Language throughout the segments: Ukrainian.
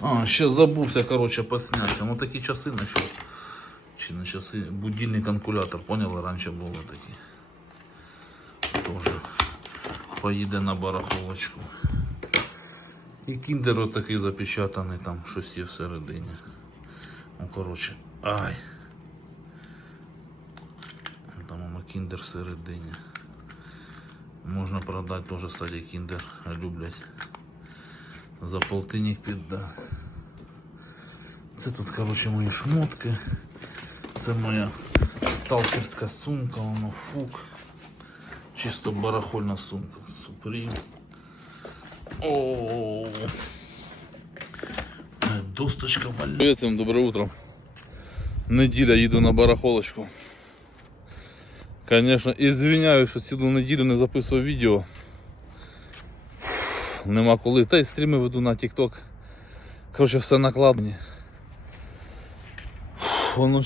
А, ще забувся, короче, посняти. Ну такі часи знайшов. Чи не часи? Будильник калькулятор, поняли? Раніше були такі. Тоже поїде на барахолочку. І кіндер отакий запечатаний, там щось є всередині. Ну, коротше, ай. Там воно кіндер всередині. Можна продати теж, кстати, кіндер люблять. За полтинник підда. Це тут, коротше, мої шмотки. Це моя сталкерська сумка, воно фук. Чисто барахольна сумка. Супрім. О. Досточка валя. Привет всем, доброе утро. Неділя їду на барахолочку. Конечно, извиняюсь, що цілу неділю не записував відео. Нема коли. Та й стріми веду на TikTok. Коротше, все накладені. Фух, Воно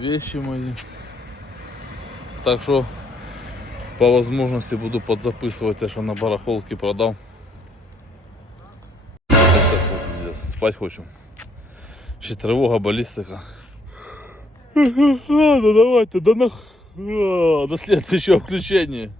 вещи мої. Так що по возможности буду подзаписувати те, що на барахолці продав. Спать хочу. Ще тривога, балістика. Ладно, давайте, до нах... До следующего включения.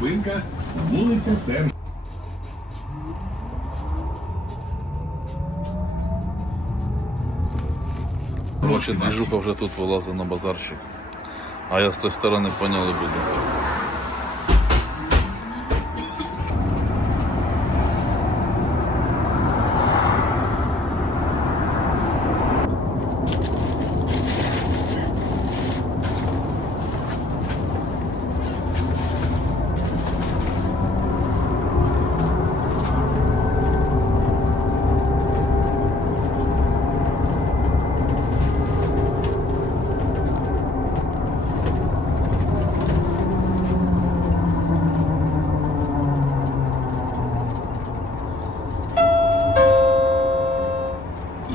Зупинка вулиця Сер. Короче, движуха вже тут вилазить на базарчик. А я з тої сторони поняли буду.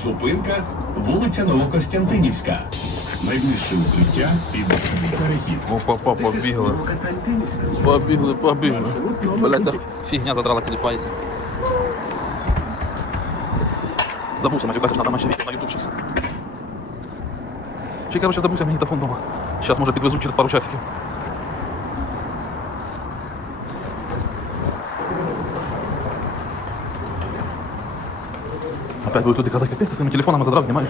Зупинка вулиця Новокостянтинівська. Найближче укриття південний перехід. Опа, папа, побігли. Побігли, побігли. Блять, ця фігня задрала, кліпається. Забувся матюкати, що треба ще відео на ютубчик. Чи, короче, забувся магнітофон дома. Сейчас, може, підвезуть через пару часиків. Опять будут люди казать, капец, ты своими телефонами задрав, снимаешь.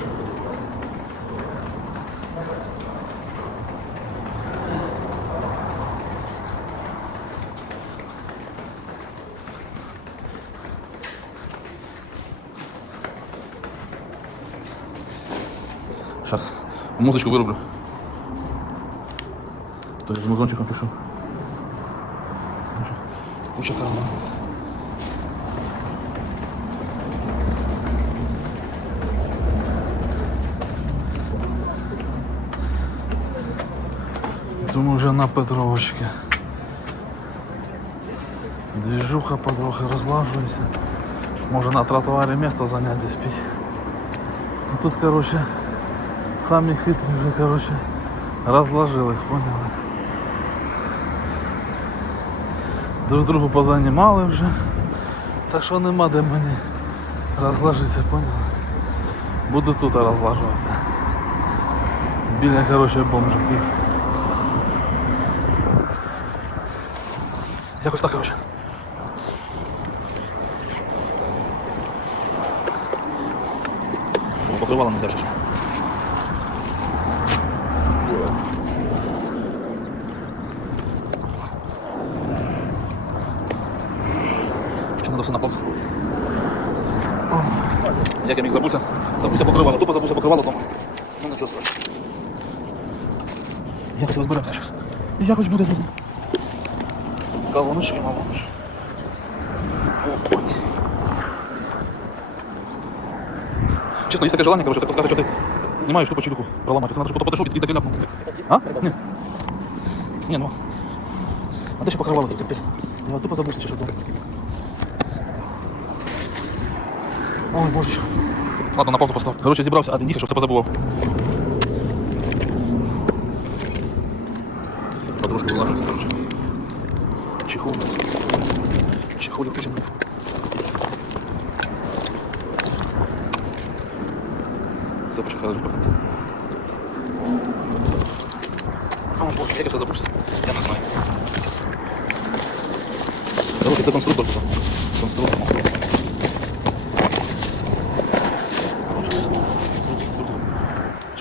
Сейчас музычку вырублю. То есть музончиком пишу. Куча карманов. Думаю, вже на Петровочці. Движуха потрохи розлажується. Може на тротуарі місто зайняти десь піть. Ну тут, короче, самі хитрі вже, короче, розложились, поняли? Друг другу позанімали вже. Так що нема де мені розложитися, поняли? Буду тут розлажуватися. Біля, короче, бомжиків. Якось так, короче. Покривало не держиш. Ще до все наплався. Як я міг забутися? Забуся покривало, тупо забуся покривало дома. Ну нічого страшного. Якось розберемося зараз. Якось буде тут. Честно, есть такое желание, короче, так сказать, что ты снимаешь тупо челюку проломать. Если надо, чтобы кто-то подошел и так и ляпнул. А? Не. Не, ну. А ты еще покрывало тут, капец. Я тупо забыл сейчас, что дома. Ой, боже. Ладно, на паузу поставь. Короче, зібрався, а ти ніхай, щоб це позабував.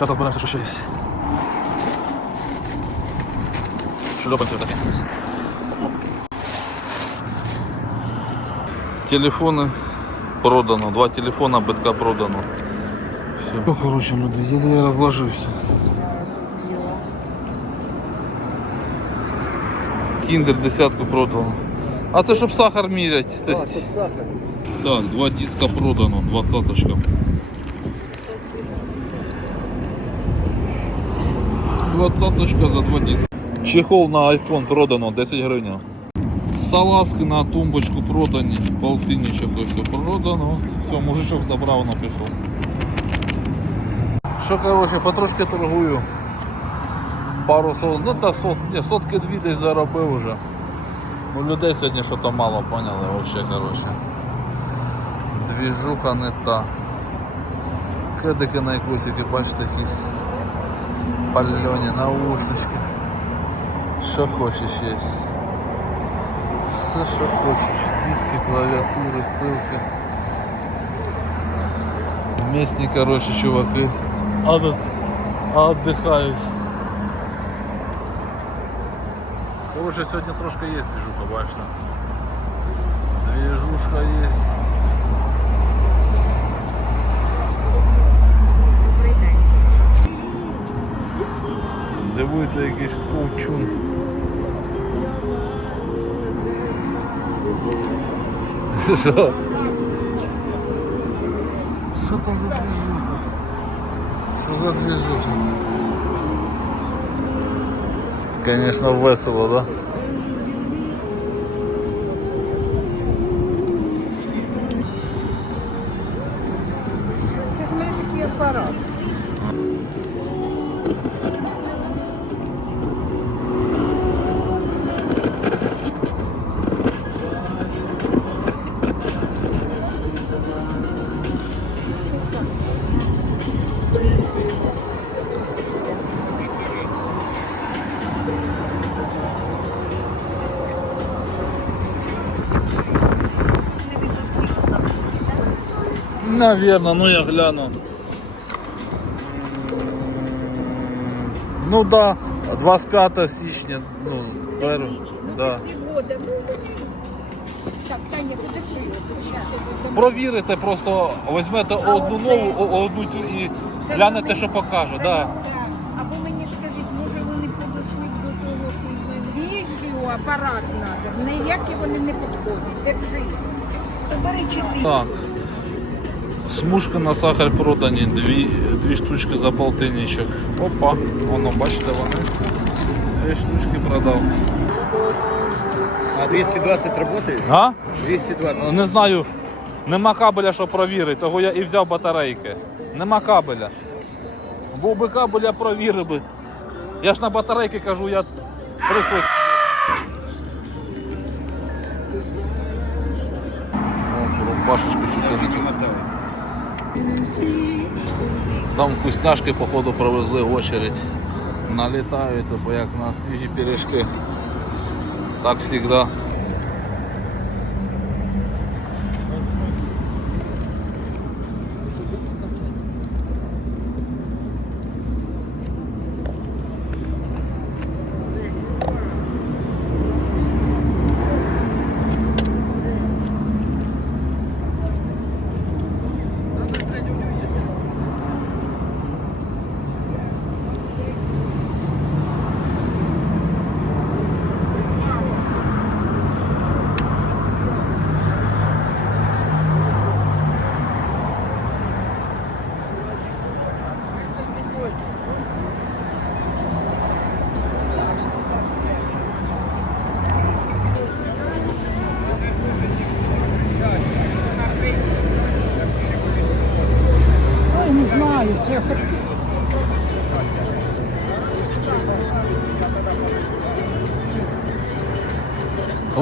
Сейчас розберемося, що ще є. Шльопаемся таке. Телефони продано, два телефона, битка продано. Все. Ну, короче, люди, еле я разложился. Кіндер десятку продано. А це щоб сахар мірять. Це ст- Так, два диска продано, двадцаточка. Двадцаточка за два диска. Чехол на iPhone продано 10 гривень. Салазки на тумбочку продані, полтинничок ось продано. Все, мужичок забрав, написав. Що, коротше, потрошки торгую. Пару сот, ну та сот, ні, сотки дві десь заробив уже. Ну людей сьогодні що то мало поняли, вообще, коротше. Двіжуха не та. Кедики на якусики, бачите, якісь пальоні, наушнички. Що хочеш є. Все, що хочеш. Диски, клавіатури, пилки. Місні, короче, чуваки. А тут отдыхають. Короче, сьогодні трошки є движуха, бачите. Движушка є. Дивуйте якийсь ковчун. Що? Що там за движуха? Що за движуха? Конечно, весело, да? Наверно, ну я гляну. Ну да, 25 січня, ну, перше, да. Так? Провірите, просто візьмете одну нову, одну цю і глянете, що покаже. Да. Або мені скажіть, може вони подошли до того, що віжу, апарат треба. Ніякі вони не підходять. Держи. То бери чотири. Смужка на сахар продані, дві, дві штучки за полтинничок. Опа, воно, бачите, вони. Дві штучки продав. А 220 работает? А? 220. Не знаю, нема кабеля, що провірити, того я і взяв батарейки. Нема кабеля. Був би кабель, я провірив би. Я ж на батарейки кажу, я присутній. О, Пашечку Там вкусняшки, походу, привезли в очередь. Налітають, бо як на свіжі пиріжки. Так завжди.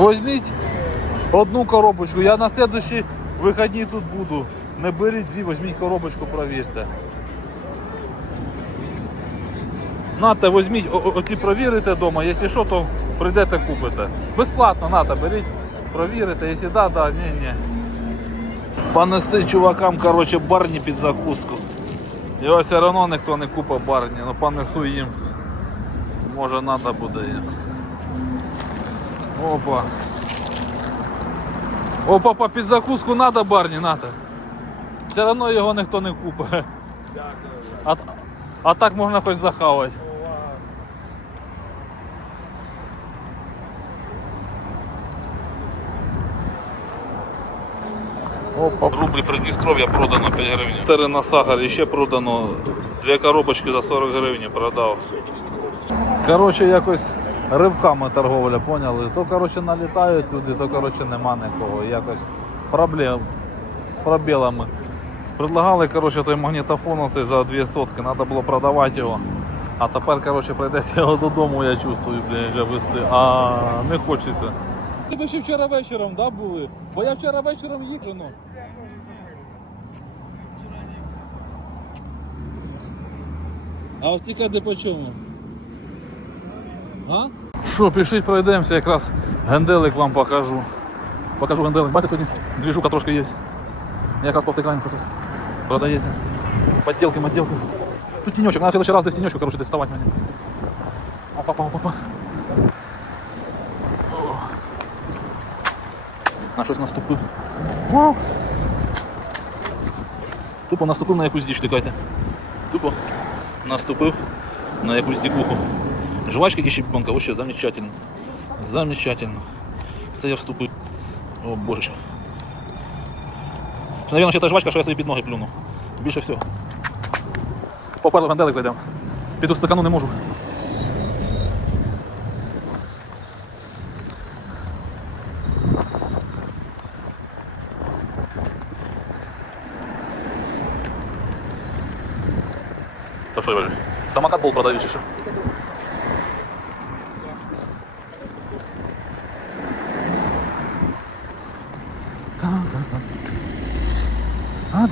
Возьміть. Одну коробочку. Я на слідущі вихідні тут буду. Не беріть дві, візьміть коробочку, провірте. Нате, візьміть, оці провірите вдома, якщо що, то прийдете купите. Безплатно, нате, беріть, провірите, якщо да, да, ні, ні. Понести чувакам, короче, барні під закуску. Його все одно ніхто не купить барні, ну понесу їм. Може треба буде їм. Опа. Опа, по під закуску треба барні, надо. Все одно його ніхто не купить. А, а так можна хоч захавати. Опа. Рублі Придністров'я продано 5 гривень. Тери на сахар ще продано. Дві коробочки за 40 гривень продав. Коротше, якось ривками торговля, поняли? То коротше налітають люди, то коротше нема нікого. Якось проблем, пробілами. Предлагали коротше, той магнітофон оцей за 2 сотки, треба було продавати його. А тепер коротше, прийдеться його додому, я чувствую, блін, вже вести. А не хочеться. Ти Ви ще вчора вечором да, були? Бо я вчора вечором їхав. Ну. А от тільки де по чому? А? Що, пішіть пройдемося, якраз генделик вам покажу. Покажу генделик. Бачите, сьогодні двіжуха трошки є. Якраз повтикаємо, що тут продається. Подделки, подделки. Тут тіньочок, надо следующий раз десь тіньочку, короче, доставати мені. Опа, опа, опа. На щось наступив. Тупо наступив на якусь діч, тикайте. Тупо наступив на якусь дикуху. Жвачка і щепенка, вообще замечательно. Замечательно. Це я вступив. О божечко. Це, Навірно, ще та жвачка, що я собі під ноги плюну. Більше всього. Поперли в ганделик зайдемо. Піду стакану не можу. То що, Іваль? Самокат бол продають що? Так, так, так.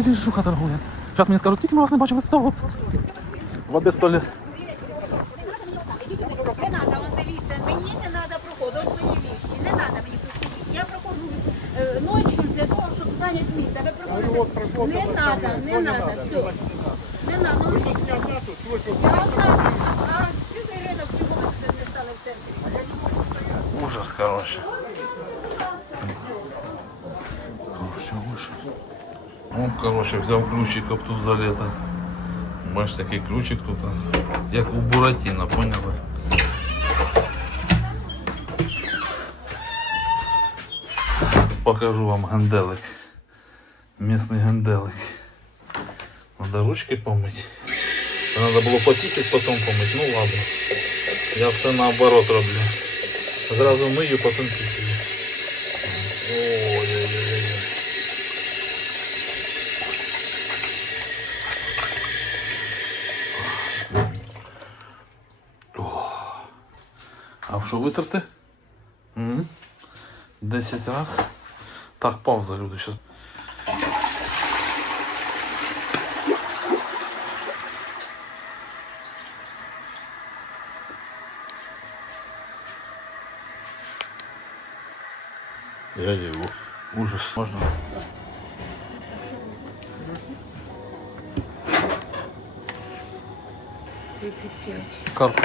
А, движуха торгує. Зараз мені скажуть, скільки ми вас не бачили стоп. В обід 100 лет. Не надо, он дивіться, мені не треба проходу, ось вішки, не треба мені тут сидіти. Я проходжу е, ночі для того, щоб зайняти місце. Ви проходите? Не треба, не треба, все. Не треба, ну я одна, а цілий ринок чого ви не стали в центрі? Ужас, короче. Короче, ужас. Ну, короче, взяв ключик об тут за лето. Бачиш, такий ключик тут, як у Буратіна, поняли? Покажу вам генделик. Місний генделик. Надо ручки помити. Надо було потісити, потім помити. Ну ладно. Я все наоборот роблю. Зразу мию, потім пісую. Що витерти? М? Десять раз. Так, пауза, люди. Щас. Я его. Ужас. Можно? Карту.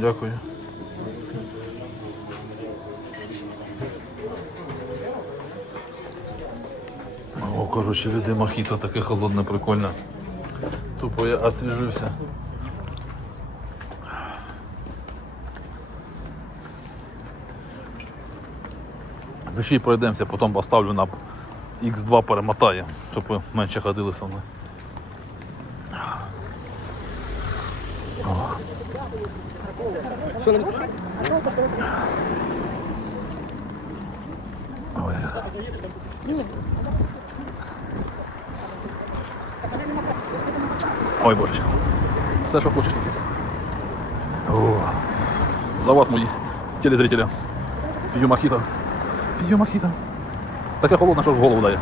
Дякую. О, коротше, люди мохіто таке холодне, прикольне. Тупо я освіжився. Ще й пройдемося, потім поставлю на X2 перемотаю, щоб ви менше ходили со мною. Ой. Ой, божечко. Все, що хочеш, За вас, мої телезрителі. П'ю мохито. П'ю мохито. Таке холодне, що ж в голову дає.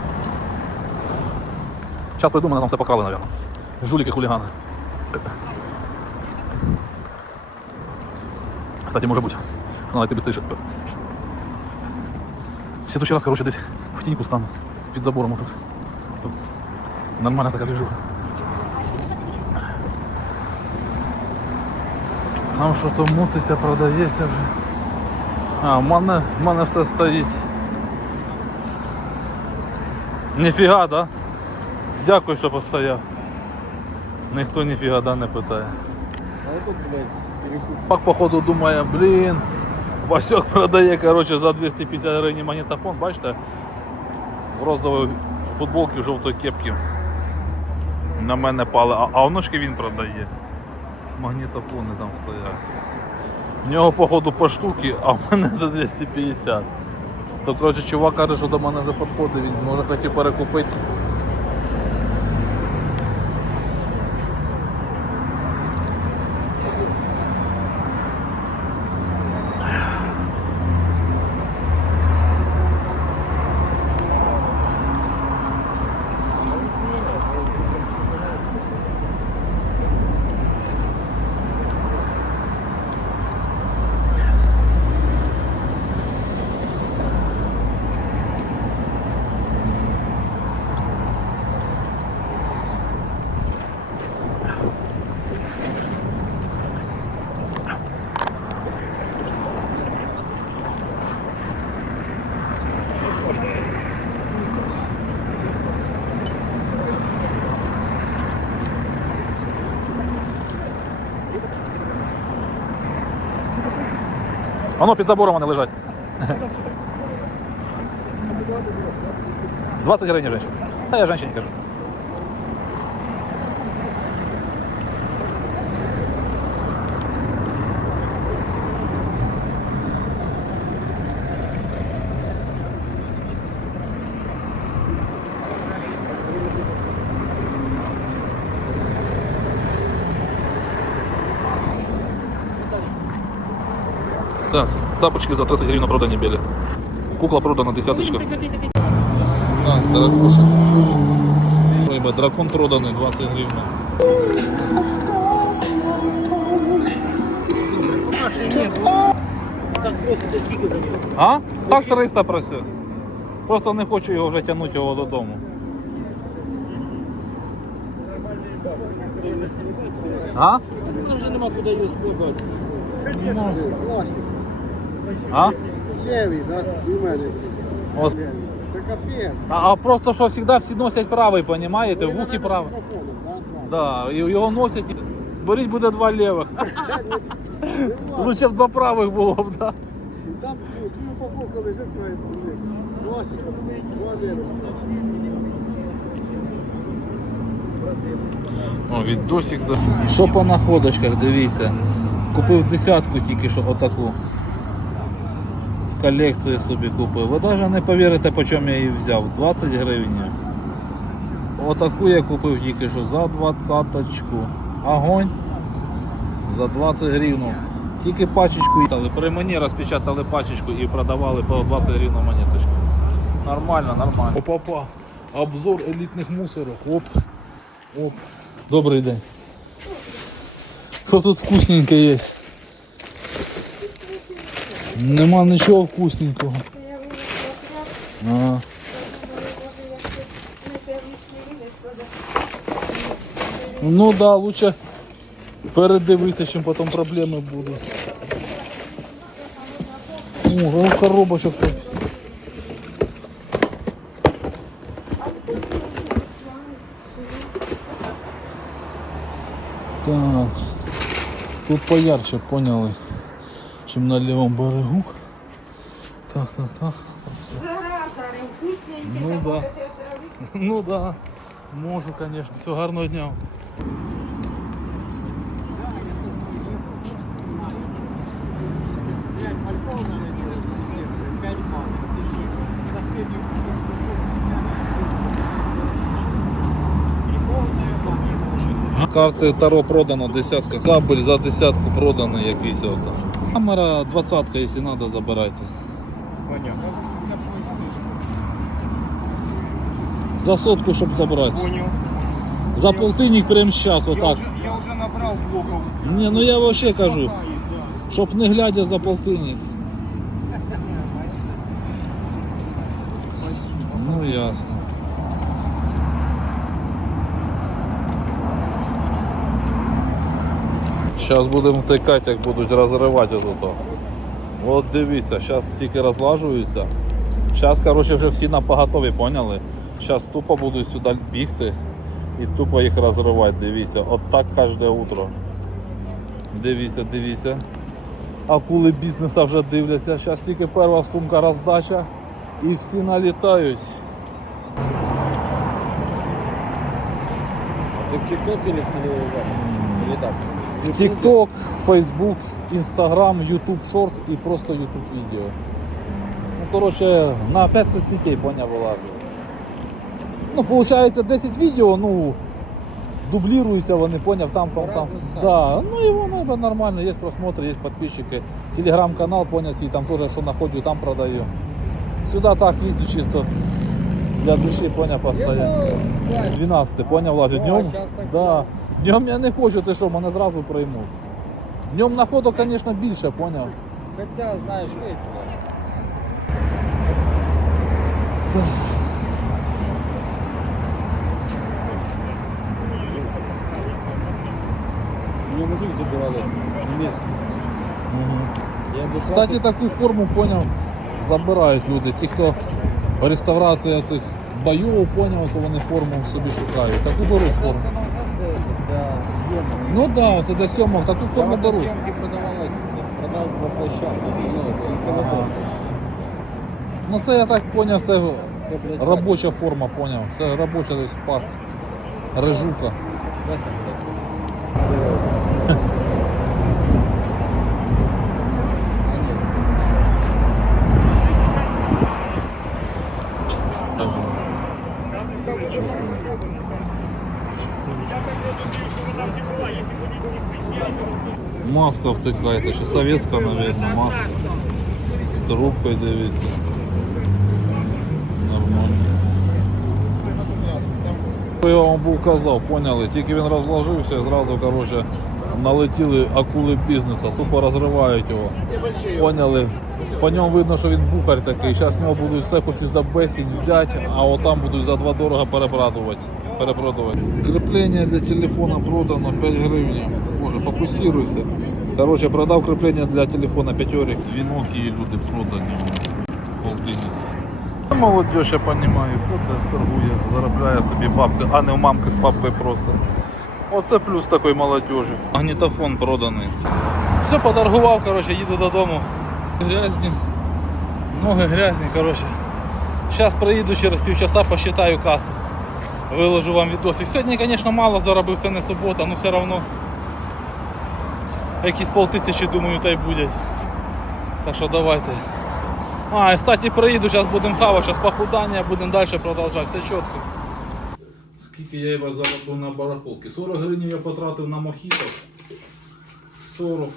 Зараз прийду, мене там все покрали, мабуть. Жуліки, хулігани. Кстати, може бути. Надо йти быстріше. В следующий раз, короче, десь в тіньку стану. Під забором тут. Тут Нормальна така движуха. Там що то мутиться, продається вже. А, в мене, в мене все стоїть. Ніфіга, да? Дякую, що постояв. Ніхто ніфіга да, не питає. А тут, блядь. Пак, походу, думає, блін, Васьок продає коротше, за 250 гривень магнітофон, бачите, в розовій футболці, в жовтої кепці. На мене пали, а, а оночки він продає. Магнітофони там стоять. В нього, походу, по штуки, а в мене за 250. То, коротше, чувак каже, що до мене вже підходить, він може хотів перекупити. Воно під забором вони лежать. 20 гривень женщина. Та я женщині кажу. тапочки за 30 гривень продані білі. Кукла продана десяточка. Так, дракоша. Риба, дракон проданий 20 гривень. Так просите скільки за нього? А? Так 300 просив. Просто не хочу його вже тягнути його додому. А? Ну вже нема куди його складати. Класик. А? Левий, да? І в мене. От. Левий. Це капець. А, а просто що завжди всі носять правий, понімаєте? В вухі правий. Мікрофоном, да? Два. Да, і його носять. Беріть буде два лівих. Лучше б два правих було б, да. Там ну, дві упаковки лежить на Класика. Два левих. О, відосик за. Що по находочках, дивіться. Купив десятку тільки що отаку. Колекції собі купив. Ви навіть не повірите, по чому я її взяв. 20 гривень. Отаку я купив тільки що за двадцяточку. Огонь. За 20 гривень. Тільки пачечку їхали. При мені розпечатали пачечку і продавали по 20 гривень монеточку. Нормально, нормально. Опа-па. Обзор елітних мусорок. Оп. Оп. Добрий день. Що тут вкусненьке є? Нема нічого вкусненького. Ага. Ну да, лучше передивитися, чим потім проблеми будуть. О, ну коробочок тут. Так. Тут поярче, поняли, чим на лівому берегу. Так, так, так. Ну да. Ну да. Можу, конечно. Все, гарного дня. Карти Таро продано, десятка. Кабель за десятку проданий якийсь. Ото. Камера двадцатка, якщо треба, забирайте. За сотку, щоб забрати. За полтинник прямо зараз, отак. Я вже набрав блоків. Ні, ну я вообще кажу, щоб не глядя за полтинник. Ну ясно. Зараз будемо втикати, як будуть розривати тут. От дивіться, зараз тільки розлажуються. Зараз, коротше, вже всі на поготові, поняли? Зараз тупо будуть сюди бігти і тупо їх розривати, дивіться. От так кожне утро. Дивіться, дивіться. Акули бізнесу вже дивляться. Зараз тільки перша сумка роздача і всі налітають. Ты в ТикТок или в? TikTok, Facebook, Instagram, YouTube Short і просто YouTube відео. Ну, коротше, на 5 соцсетей, поняв, вилажу. Ну, виходить 10 відео, ну, дубліруються вони, поняв, там, там, там. Да. Ну і воно нормально, є просмотри, є підписчики. Телеграм-канал, поняв свій, там теж, що знаходжу, там продаю. Сюди так їздю чисто для душі, поняв, постоянно. 12, поняв, лазить О, днем. Да. Днем я не хочу, ти що, мене зразу приймуть. Днем находу, звісно, більше, поняв. Хотя, знаешь, э, Мне мужик забирали немецкий. Я Кстати, таку форму, поняв, забирають люди. Ті, хто реставрація цих бойов, поняв, то вони форму собі шукають. Таку беруть форму. Ну так, да, це для зйомок, таку форму беру. съемки продавал, продал по площадке. Ну, Ну це я так поняв, це робоча форма, поняв. Це робоча десь парк. Режуха. Маска втикає, що совєтська, мабуть, маска. З трубкою дивіться. Нормально. Я вам був казав, поняли, тільки він розложився, зразу коротше, налетіли акули бізнесу, тупо розривають його. Поняли. По ньому видно, що він бухар такий. Зараз нього будуть все хоч і за бесінь взяти, а отам будуть за два дорого перепродувати. перепродувати. Кріплення для телефона продано 5 гривень. Боже, фокусируйся. Короче, продав кріплення для телефона п'ятерик. Дві Nokia люди продані. Полтинник. Молодь, я розумію, торгує, заробляє собі бабки, а не у мамки з папкою просить. Оце плюс такої молодежі. Магнітофон проданий. Все поторгував, коротше, їду додому. Грязні, ноги грязні, коротше. Зараз приїду через півчаса, посчитаю касу. Виложу вам відосик. Сьогодні, звісно, мало заробив, це не субота, але все одно якісь полтисячі, думаю, та й будуть. Так що давайте. А, і кстати, приїду, зараз будемо хавати, зараз похудання, будемо далі продовжувати, все чітко. Скільки я його заробив на барахолки? 40 гривень я потратив на мохіто. 40,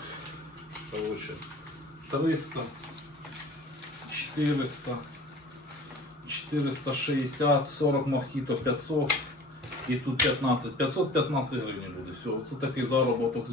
коротше, 300, 400, 460, 40 мохіто 500 і тут 15. 515 гривень буде. Все, це такий заробіток